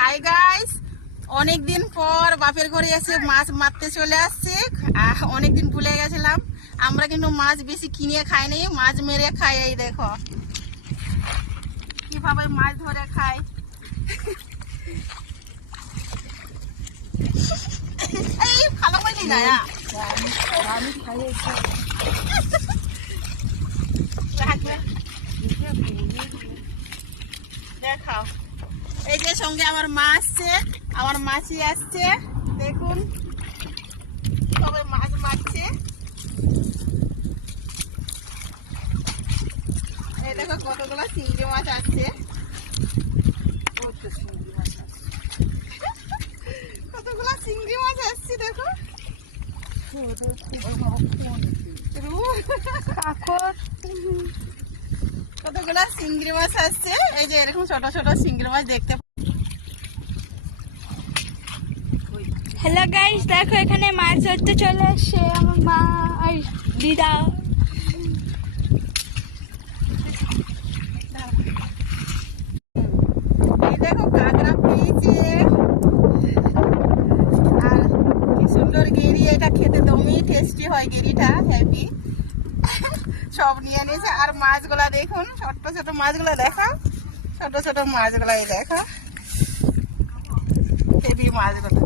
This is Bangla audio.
হাই গাইস, অনেকদিন পর বাপের ঘরে এসে মাছ মারতে চলে আসছে। অনেকদিন ভুলে গেছিলাম, আমরা কিন্তু মাছ বেশি কিনে খাই নাই, মাছ মেরে খাই। এই দেখো কিভাবে মাছ ধরে খাই। এই ভালো করে না দেখাও। এই যে সঙ্গে আমার মা আসছে, আমার মাছি আসছে, দেখুন সবাই মাছ মারছে। এই দেখো কতগুলো চিংড়ি মাছ আসছে, কতগুলো চিংড়ি মাছ আসছে দেখো। কতগুলো চিংড়ি মাছ আসছে। এই যে এরকম ছোট ছোট চিংড়ি মাছ দেখতে। হ্যালো গাইস, দেখো এখানে মাছ ধরতে চলে আসছে আমার মা আর দিদা। এই দেখো কাঁকড়া পেয়েছে, আর কি সুন্দর গেরি। এটা খেতে দমই টেস্টি হয়, গেরিটা হেভি। সব নিয়ে নিয়েছে। আর মাছগুলা দেখুন, ছোট ছোট মাছগুলো দেখো, ছোট ছোট মাছগুলো এই দেখো, হেভি মাছগুলো।